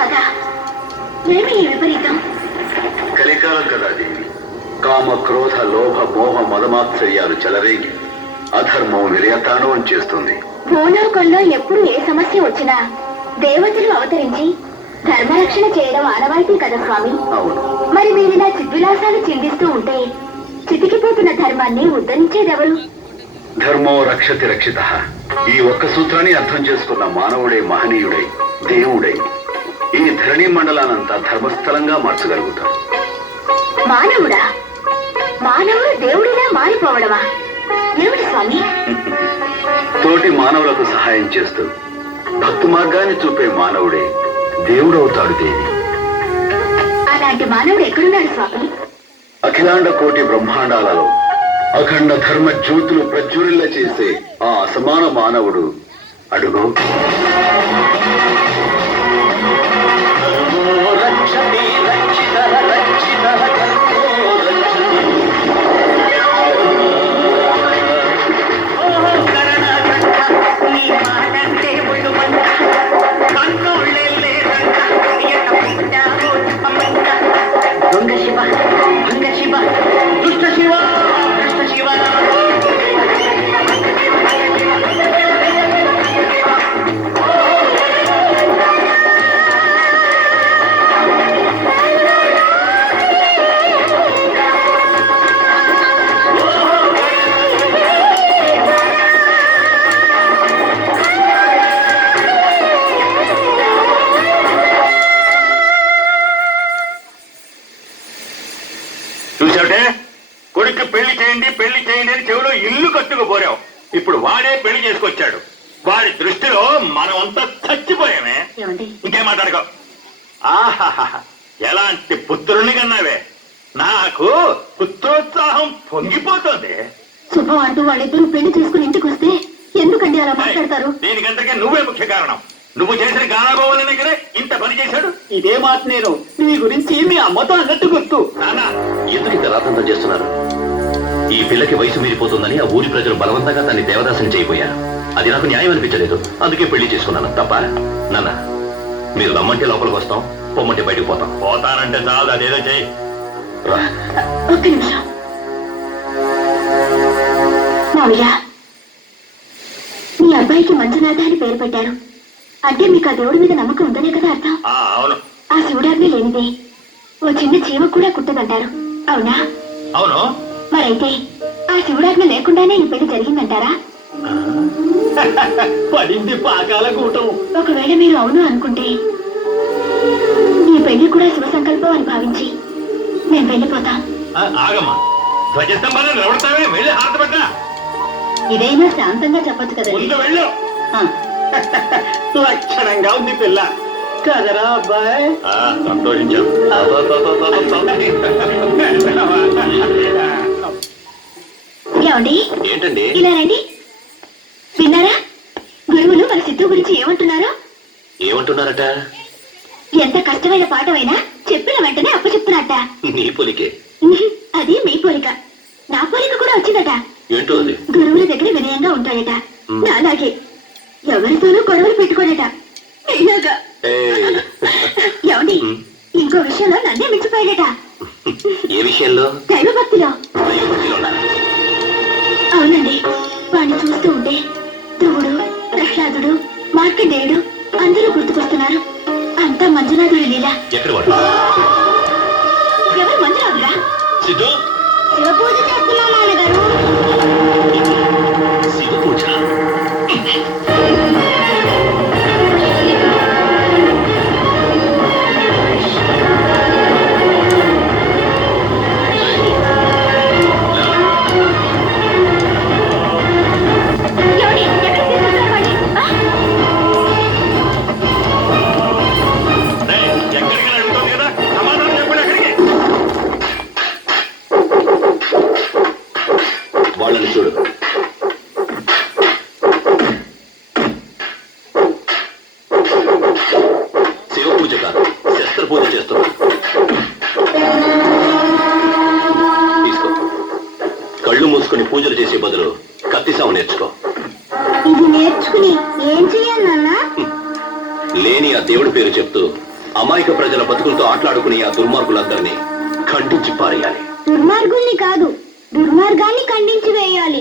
నాదా, ఏమి ఈ విపరీతం? కలికాలం కదా దేవి. కామ క్రోధ లోభ మోహ మదమాత్సర్యాలు చెలరేగి అధర్మం నిర్యతాండవం చేస్తుంది. భూలోకంలో ఎప్పుడు ఏ సమస్య వచ్చినా దేవతలు అవతరించి ధర్మరక్షణ చేయడం ఆనవాయితీ కదా స్వామి. అవును. మరి వీరిలా చిద్విలాసాలు చిందిస్తూ ఉంటే చితికిపోతున్న ధర్మాన్ని ఉద్ధరించేదెవరు? ధర్మో రక్షతి రక్షిత. ఈ ఒక్క సూత్రాన్ని అర్థం చేసుకున్న మానవుడే మహనీయుడై దేవుడై ఈ ధరణి మండలానంతా ధర్మస్థలంగా మార్చగలుగుతాడు. మానవుడా? మానవుడు దేవుడిలా మారిపోవడమా? ఏమిటి స్వామి? తోటి మానవులకు సహాయం చేస్తూ భక్తు మార్గాన్ని చూపే మానవుడే దేవుడవుతాడు దేవి. అలాంటి మానవుడు ఎక్కడున్నాడు స్వామి? అఖిలాండ కోటి బ్రహ్మాండాలలో అఖండ ధర్మ జ్యోతులు ప్రజ్వరిల్ల చేసే ఆ అసమాన మానవుడు అడుగు. దొంగ శివ, దొంగ శివ, దుష్ట శివ, దుష్ట శివ. చూసావుటే, కొడుకు పెళ్లి చేయండి అని చెవిలో ఇల్లు కట్టుకుపోరావు. ఇప్పుడు వాడే పెళ్లి చేసుకొచ్చాడు. వాడి దృష్టిలో మనమంతా చచ్చిపోయామే. ఇంకేం మాట్లాడుకో. ఆహాహా, ఎలాంటి పుత్రుని కన్నావే. నాకు పుత్రోత్సాహం పొంగిపోతుంది. శుభం అంటూ వాళ్ళిద్దరూ పెళ్లి చేసుకుని ఇంటికి వస్తే ఎందుకండి అలా మాట్లాడతారు? దీనికంతకే నువ్వే ముఖ్య కారణం. నువ్వు చేసిన గానాగోవాల దగ్గరే ఇంత పని చేశాడు. ఇదే మాట నేను నీ గురించి మీ అమ్మతో అన్నట్టు గుర్తు. నాన్న, ఎందుకు ఇంత రాతంతం చేస్తున్నారు? ఈ పిల్లకి వయసు మీరిపోతుందని ఆ ఊరి ప్రజలు బలవంతంగా తన్ని దేవదాసుని చేయబోయారు. అది నాకు న్యాయం అనిపించలేదు, అందుకే పెళ్లి చేసుకున్నాను. తప్ప నాన్న, మీరు రమ్మంటే లోపలికి వస్తాం, పొమ్మంటే బయటకు పోతాం. పోతానంటే చాలు, అదేదో చెయ్యి. ఒక్క నిమిషం మామయ్య, మీ అబ్బాయికి మంజునాథ అని పేరు పెట్టారు అంటే మీకు ఆ దేవుడి మీద నమ్మకం ఉందనే కదా అర్థం? అవును. ఆ శివుడాగ్ని లేనిదే ఓ చిన్న చీమ కూడా కుట్టదంటారు, అవునా? అవును. మరైతే ఆ శివుడాగ్ని లేకుండానే ఈ పెళ్లి జరిగిందంటారా? పడింది పాకాల కూటం. ఒకవేళ మీరు అవును అనుకుంటే ఈ పెళ్లి కూడా శివ సంకల్పం అని భావించి నేను వెళ్ళిపోతాం. ఆగమ్మా, ధ్వజస్తంభాలను నిలబడతావే, వెళ్ళి హారత పెట్టా. ఇదైనా శాంతంగా చెప్పొచ్చు కదండి. ముందు వెళ్ళు. లక్షణంగా ఉంది పిల్ల కదరా అబ్బాయి. సంతోషించాం. ఏమండి? ఏంటండి? ఇలా రండి. విన్నారా? గురువులు మన సిద్ధు గురించి ఏమంటున్నారో? ఏమంటున్నారట? ఎంత కష్టమైన పాఠమైనా చెప్పిన వెంటనే అప్పచెప్తున్నట్ట. నీ పొలికే. అది మీ పోలిక. నా పోలిక కూడా వచ్చిందట. ఏంటో అది? గురువుల దగ్గర వినయంగా ఉంటాడట. నాలాగే ఎవరితోనూ గొడవలు పెట్టుకోడట. ఇలాగా. ఏమండి, ఇంకో విషయంలో నన్నే మించిపోయాడట. ఏ విషయంలో? దైవభక్తిలో. అవునండి, వాడిని చూస్తూ ఉంటే ధ్రువుడు, ప్రహ్లాదుడు, మార్కండేయుడు అందరూ గుర్తుకొస్తున్నారు. అంతా మంజునాథుడి లీల. ఎక్కడ వాడు? ఎవరు మంజునాథుడా? సిద్ధు, శివ పూజ చేస్తున్నా నాన్నగారు. శివ పూజ? వాళ్ళని చూడు. శివ పూజ కాదు, శస్త్ర పూజ చేస్తున్నా. తీసుకో. కళ్ళు మూసుకుని పూజలు చేసే బదులు కత్తిసాము నేర్చుకో. ఇది నేర్చుకుని ఏం చెయ్యాలి నాన్న? లేని ఆ దేవుడి పేరు చెప్తూ అమాయక ప్రజల బతుకులతో ఆటలాడుకునే ఆ దుర్మార్గులందరినీ ఖండించి పారేయాలి. దుర్మార్గుల్ని కాదు, దుర్మార్గాన్ని ఖండించి వేయాలి.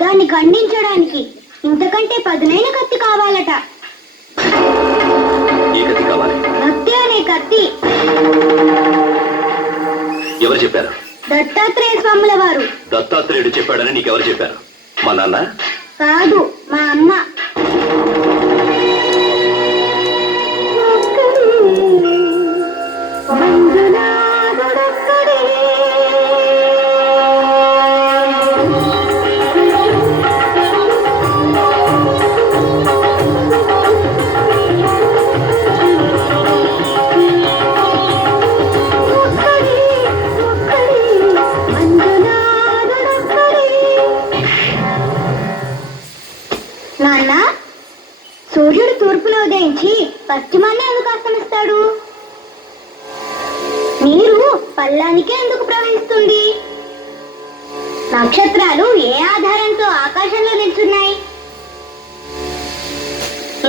దాన్ని ఖండించడానికి ఇంతకంటే పదునైన కత్తి కావాలట. ఏ కత్తి కావాలి? భక్తి అనే కత్తి. ఎవరు చెప్పారు? దత్తాత్రేయ స్వాముల వారు. దత్తాత్రేయుడు చెప్పాడని నీకెవరు చెప్పారు? మా నాన్న? కాదు, మా అమ్మ. నాన్న, సూర్యుడు తూర్పులో ఉదయించి పశ్చిమాన్ని ఎందుకు అస్తమిస్తాడు? నీరు పల్లానికే ఎందుకు ప్రవహిస్తుంది? నక్షత్రాలు ఏ ఆధారంతో ఆకాశంలో నిల్చున్నాయి?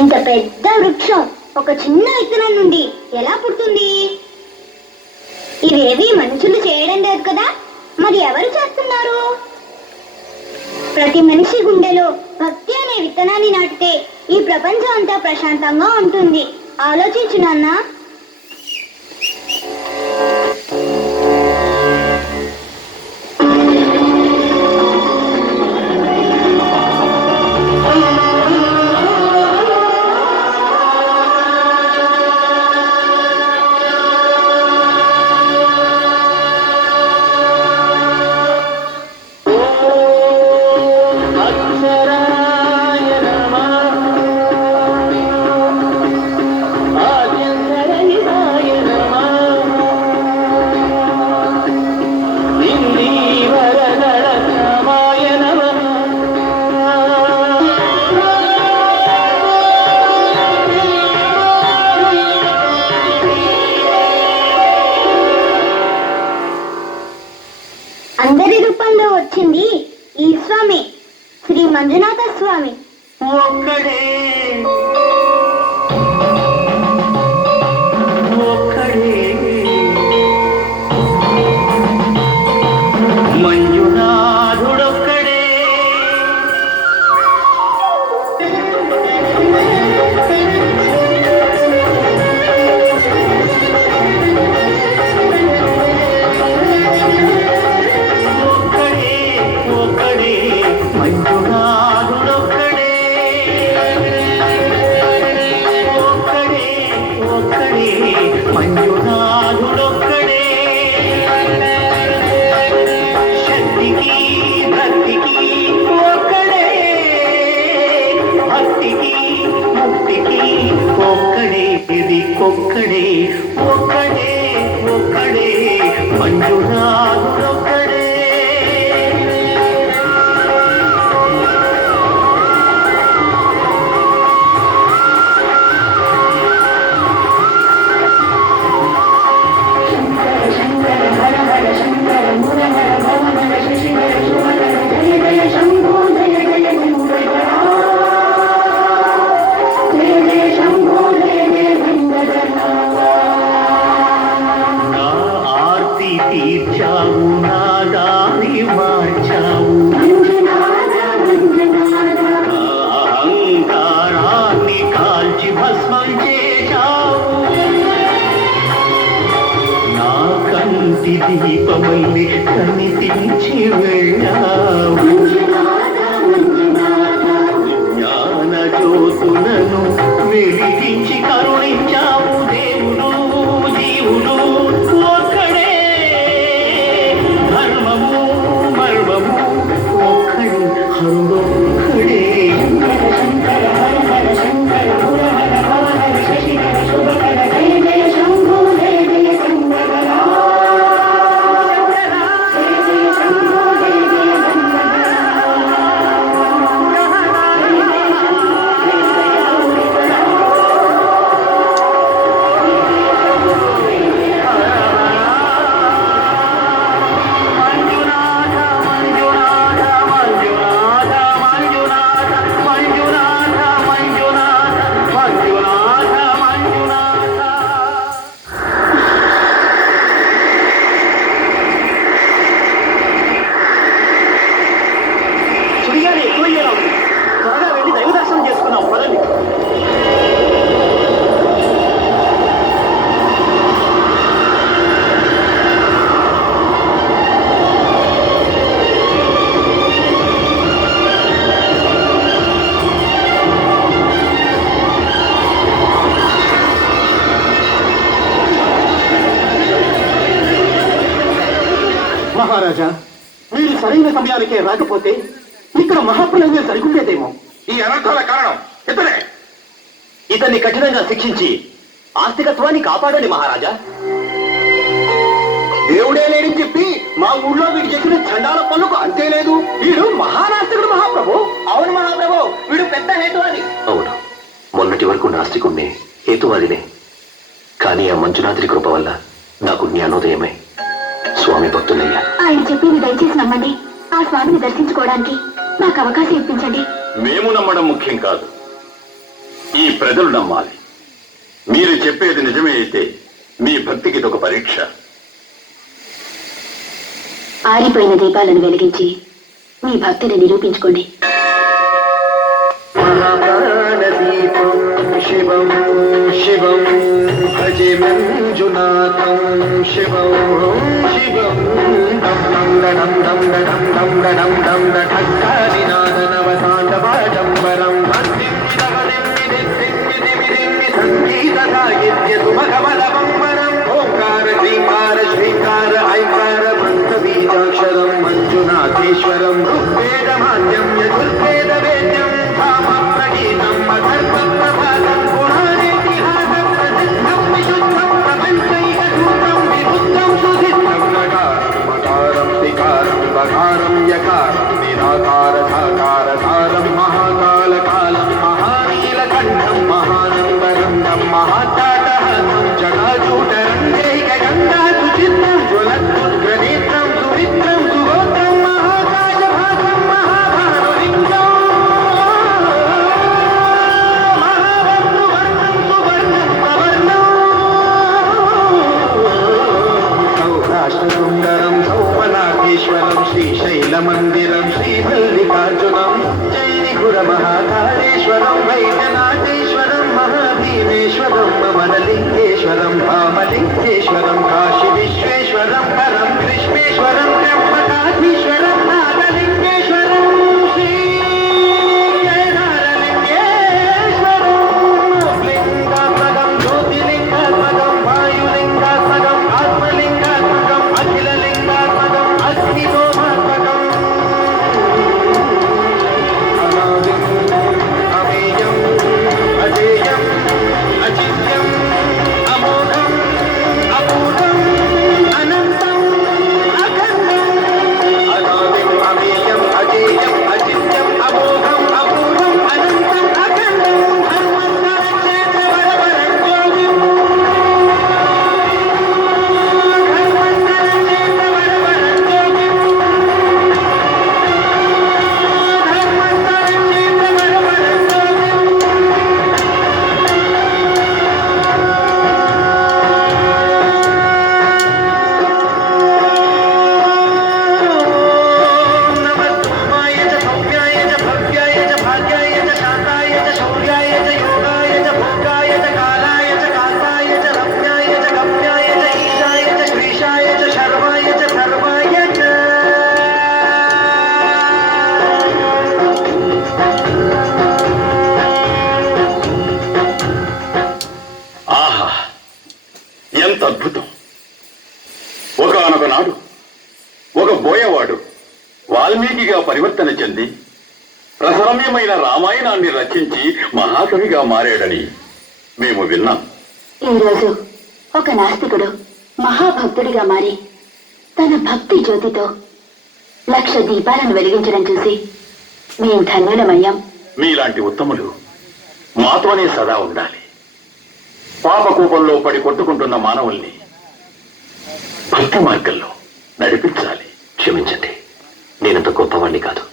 ఇంత పెద్ద వృక్షం ఒక చిన్న విత్తనం నుండి ఎలా పుడుతుంది? ఇవేవి మనుషులు చేయడం లేదు కదా, మరి ఎవరు చేస్తున్నారు? ప్రతి మనిషి గుండెలో భక్తి అనే విత్తనాన్ని నాటితే ఈ ప్రపంచం అంతా ప్రశాంతంగా ఉంటుంది. ఆలోచించు నాన్న. అందరి రూపంలో వచ్చింది ఈ స్వామి, శ్రీ మంజునాథ స్వామి. ఒక్కడే ఒక్కడే మంజునాథుడొక్కడే. మంజునాథుడొక్కడే. శక్తికి భక్తికి ఒక్కడే, భక్తికి ముక్తికి ఒక్కడే, దిక్కొక్కడే. ఒక్కడే ఒక్కడే మంజునాథుడొక్కడే. తీర్చావు, నా దారి మార్చావు, అహంకారాన్ని కాల్చి భస్మం చేశావు. నా కంటి దీపమల్లి కనిపించి వెళ్ళావు. జ్ఞాన జ్యోతులను వెలిగించి కరుణించావు. దేవుడు జీవుడు ఒక్కడే, ధర్మము మర్మము ఒక్కడే, హరుడొక్కడే. మహారాజా, మీరు సరైన సమయానికే రాకపోతే ఇక్కడ మహాప్రలయం సరిగుండేదేమో. ఈ అనర్థాల కారణం ఇతనే. ఇతన్ని కఠినంగా శిక్షించి ఆస్తికత్వాన్ని కాపాడండి మహారాజా. దేవుడే లేడని చెప్పి మా ఊళ్ళో వీడు చేసిన చండాల పనులకు అంతే లేదు. వీడు మహానాస్తికుడు మహాప్రభు. అవును మహాప్రభు, వీడు పెద్ద హేతువాది. అవును, మొన్నటి వరకు నాస్తికుణ్ణే, హేతువాదినే. కానీ ఆ మంజునాథుడి కృప వల్ల నాకు జ్ఞానోదయమే. స్వామి భక్తులయ్యా. ఆయన చెప్పింది దయచేసి నమ్మండి. ఆ స్వామిని దర్శించుకోవడానికి నాకు అవకాశం ఇప్పించండి. మేము నమ్మడం ముఖ్యం కాదు, ఈ ప్రజలు నమ్మాలి. మీరు చెప్పేది నిజమే అయితే మీ భక్తికి ఇదొక పరీక్ష. ఆరిపోయిన దీపాలను వెలిగించి మీ భక్తిని నిరూపించుకోండి. శివం శివం భజే మంజునాథం శివం శివం దం దం దం దం దం దం దం దం ఠక్కాదినాదనవతాండవాడంబరం సంగీత సాహిత్య సుమగమలవంబరం ఓంకార శ్రీకార శ్రీకార ఐకార మంత్ర బీజాక్షరం మంజునాథేశ్వరం ఋగ్వేదమాద్యం యజుర్వేద వేద్యం భామప్రగీతం అధర్వం ప్రభాతం పురాణేతిహాసం ప్రసిద్ధం విశుద్ధం ప్రపంచైకసూత్రం విబుద్ధం సుసిద్ధం నకారం మకారం వికారం బకారం యకారం నిరాకార సాకార సారం మహాకాల కాలం మహానీలకంఠం మహానందరంగం మహాటాటహాసం జటాజూటరంగైక గంగా సుచిత్రం జ్వలత్తుగ్రనేత్రం సుమిత్రం సుగోత్రం మహాకాశభాసం మహాభానులింగం మహాభద్రువర్ణం సువర్ణం సవర్ణం సౌరాష్ట్రసుందరం సౌపనాథేశ్వరం శ్రీశైలమందిరం శ్రీమల్లికార్జునం జైనిగుర మహాకాళేశ్వరం వైద్యనాథేశ్వరం మహాభీమేశ్వరం మమనలింగేశ్వరం భామలింగేశ్వరం కాశీ విశ్వేశ్వరం పరం కృష్ణేశ్వరం త్ర్యంబకాధీశ్వరం నాగలింగేశ్వరం శ్రీ కేదారలింగేశ్వరం లింగాత్మకం జ్యోతిలింగాత్మకం వాయులింగాత్మకం ఆత్మలింగాత్మకం అఖిలలింగాత్మకం అగ్నిసోమాత్మకం అనాదిం అమేయం అజేయం అచిత్యం అమోఘం అపూర్వం అనంతం అఖండం. అనాదిం అమేయం అజేయం అచిత్యం అమోఘం అపూర్వం అనంతం అఖండం ధర్మస్థలక్షేత్ర వరవరం జ్యోతిం ధర్మస్థలక్షేత్ర వరవరం జ్యోతిం ధర్మస్థలక్షేత్ర వరవరం జ్యోతిం. నమః శివాయ చ సౌమ్యాయ చ భవ్యాయ చ భాగ్యాయ చ శాంతాయ చ శౌర్యాయ చ యోగాయ చ భోగాయ చ కాలాయ చ కాంతాయ చ రమ్యాయ చ గమ్యాయ చ ఈశాయ చ శ్రీశాయ చ శర్వాయ చ సర్వాయ చ. ఆహా, ఎంత అద్భుతం! ఒకానొక నాడు ఒక బోయవాడు వాల్మీకిగా పరివర్తన చెంది రసరమ్యమైన రామాయణాన్ని రచించి మహాకవిగా మారాడని మేము విన్నాం. ఈరోజు ఒక నాస్తికుడు మహాభక్తుడిగా మారి తన భక్తి జ్యోతితో 1,00,000 దీపాలను వెలిగించడం చూసి మేం ధన్యులమయ్యాం. మీలాంటి ఉత్తములు మాతోనే సదా ఉండాలి. పాపకూపంలో పడి కొట్టుకుంటున్న మానవుల్ని భక్తి మార్గంలో నడిపించాలి. క్షమించండి, నేనంత గొప్పవాణ్ణి కాదు.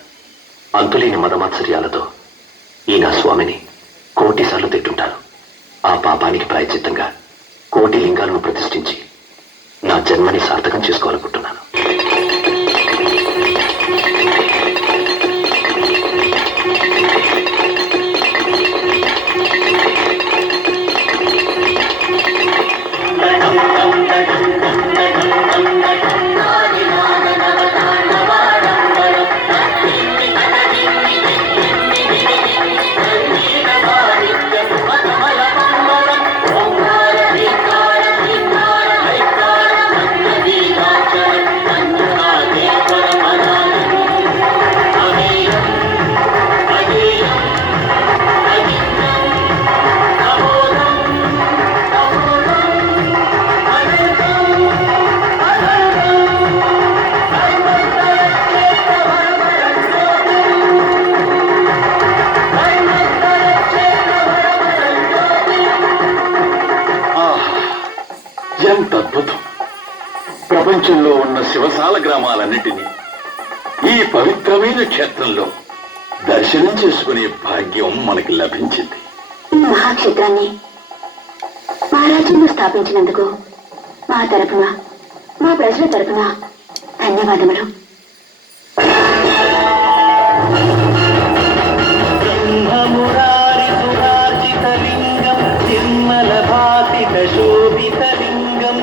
అంతులేని మదమాత్సర్యాలతో ఈ నా స్వామిని 1,000,000 సార్లు తిట్టుంటాను. ఆ పాపానికి ప్రాయశ్చిత్తంగా 1,000,000 లింగాలను ప్రతిష్ఠించి నా జన్మని సార్థకం చేసుకోవాలనుకుంటున్నాను. ప్రపంచంలో ఉన్న శివసాల గ్రామాలన్నిటినీ ఈ పవిత్రమైన క్షేత్రంలో దర్శనం చేసుకునే భాగ్యం మనకి లభించింది. ఈ మహాక్షేత్రాన్ని మహారాజ్యంలో స్థాపించినందుకు మా తరపున, మా ప్రజల తరపున ధన్యవాదములు. బ్రహ్మమురారితురార్జితలింగం నిర్మల భాసిత శోభితలింగం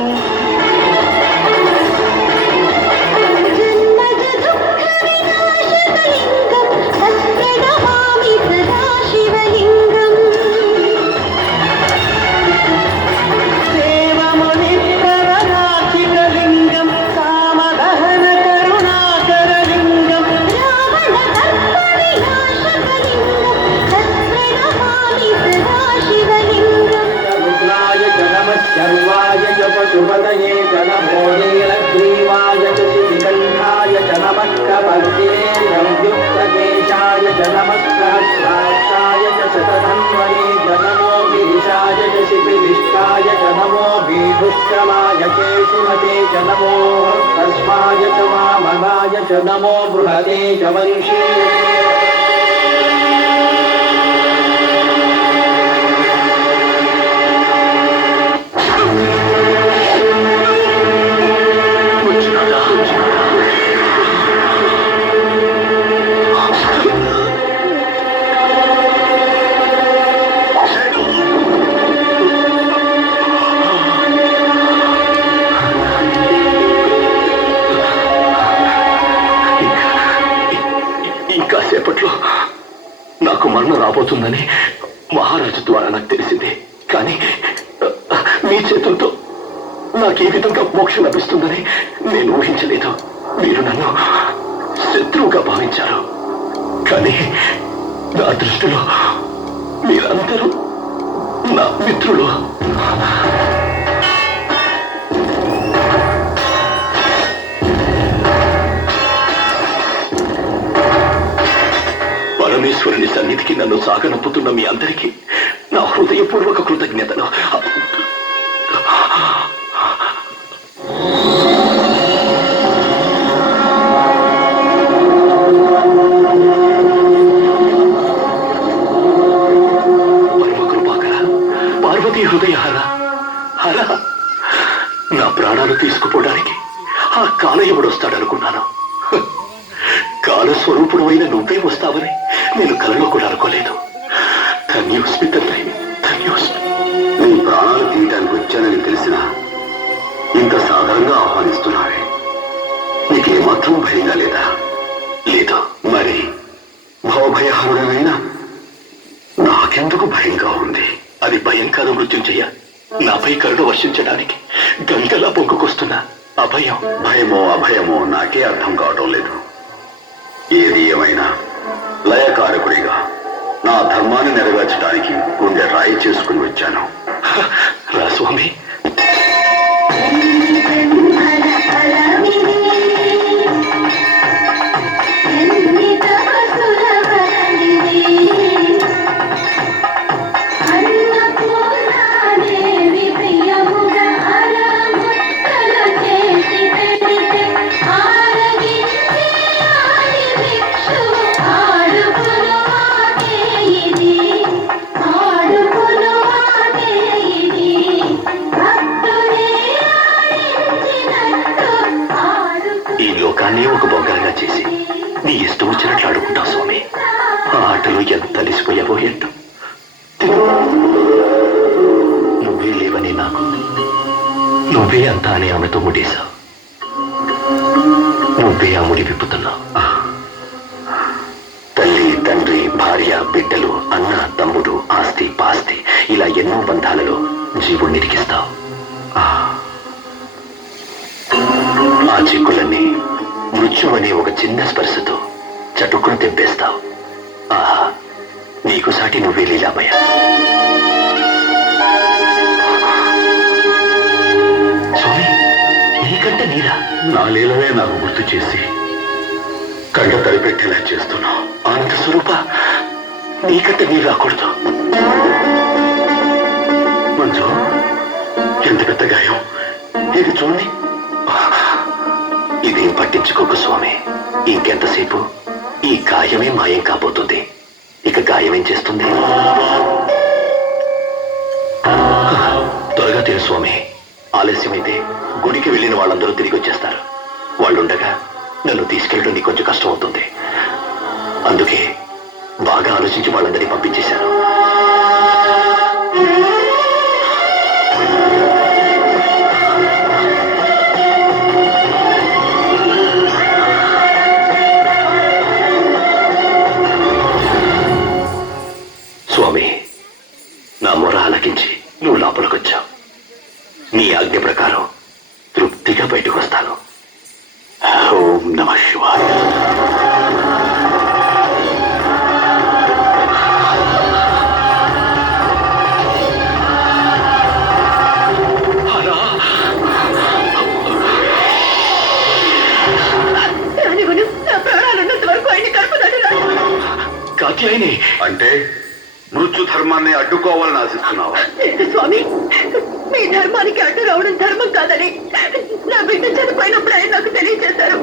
దేవమునిప్రవరార్జితలింగం కామదహన కరుణాకరలింగం రుద్రాయ జనమశర్వాయ చ పశుపతయే జనమోనీలగ్రీవాయ చ శితికంఠాయ చ నమః కపర్దే సంయుక్తకేశాయ చ నమః సహస్రాక్షాయ చ శతధన్వనే చ నమో గిరిశాయ చ శిపివిష్టాయ చ నమో భీభుష్కమాయ కేశుమతే చ నమో తస్మాయ చ వామనాయ చ నమో బృహతే చ వంశీ ఇంకా సేపట్లో నాకు మరణం రాబోతుందని మహారాజు ద్వారా నాకు తెలిసింది. కానీ మీ చేతులతో నాకు ఏ విధంగా మోక్షం లభిస్తుందని నేను ఊహించలేదు. మీరు నన్ను శత్రువుగా భావించారు, కానీ నా దృష్టిలో మీరందరూ నా మిత్రులు. పరమేశ్వరుని సన్నిధికి నన్ను సాగనంపుతున్న మీ అందరికీ నా హృదయపూర్వక కృతజ్ఞతలు. పరమ కృపాకర పార్వతీ హృదయహర హర, నా ప్రాణాలు తీసుకుపోవడానికి ఆ కాలయముడు వస్తాడనుకున్నాను. కాలస్వరూపుడు అయిన నువ్వే వస్తావని నేను కలలో కూడా అనుకోలేదు. ధన్యోస్మి తండ్రి, ధన్యోస్మి. నీ ప్రాణాలు తీయటానికి వచ్చానని తెలిసినా ఇంత సాధారణంగా ఆహ్వానిస్తున్నావే, నీకేమాత్రం భయంగా లేదా? లేదు. మరి భవభయహరుడనైనా నాకెందుకు భయంగా ఉంది? అది భయం కాదు మృత్యుంజయ, నాపై కరుణ వర్షించడానికి గంగలా పొంగుకొస్తున్న అభయం. భయమో అభయమో నాకే అర్థం కావటం లేదు. ఏది ఏమైనా లయకారకుడిగా నా ధర్మాన్ని నెరవేర్చడానికి గుండె రాయి చేసుకుని వచ్చాను. రా స్వామి. ఈ లోకాన్ని ఒక బొంగరగా చేసి నీ ఇష్టం వచ్చినట్లు ఆడుకుంటావు స్వామి. ఆ ఆటలో ఎంత అలిసిపోయావో ఏంటో. నువ్వే లేవని నాకు, నువ్వే అంతా అని ఆమెతో ముడేశావు. నువ్వే ఆ ముడి విప్పుతున్నావు. తల్లి, తండ్రి, భార్య, బిడ్డలు, అన్న, తమ్ముడు, ఆస్తి, పాస్తి, ఇలా ఎన్నో బంధాలలో జీవుణ్ణి ఇరికిస్తావు. ఆ చిక్కులన్నీ మృత్యు అనే ఒక చిన్న స్పర్శతో చటుక్కును తెంపేస్తావు. ఆహా, నీకు సాటి నువ్వే లీలామయ్య. స్వామి, నీకంటే నీలా. నా లీలవే నాకు గుర్తు చేసి కంట తడిపెట్టేలా చేస్తున్నావు. ఆనంద స్వరూప, నీకంటే నీ రాకూడదు. మంజు, ఎంత పెద్ద గాయం ఇది చూడండి. పట్టించుకోకు స్వామి. ఇంకెంతసేపు ఈ గాయమే మాయం కాబోతుంది. ఇక గాయమేం చేస్తుంది? త్వరగా తిరు స్వామి. ఆలస్యమైతే గుడికి వెళ్ళిన వాళ్ళందరూ తిరిగి వచ్చేస్తారు. వాళ్ళుండగా నన్ను తీసుకెళ్ళడం నీకు కొంచెం కష్టం అవుతుంది. అందుకే బాగా ఆలోచించి వాళ్ళందరినీ పంపించేశాను. స్వామి, నా మొర ఆలకించి నువ్వు లోపలికొచ్చావు. నీ ఆజ్ఞ ప్రకారం తృప్తిగా బయటకు వస్తాను. ఓం నమః శివాయ. కాత్యాయని అంటే మృత్యు ధర్మాన్ని అడ్డుకోవాలని ఆశిస్తున్నావా? స్వామి, మీ ధర్మానికి అడ్డు రావడం ధర్మం కాదని నా బిడ్డ చనిపోయినప్పుడు ఆయన నాకు తెలియజేశారు.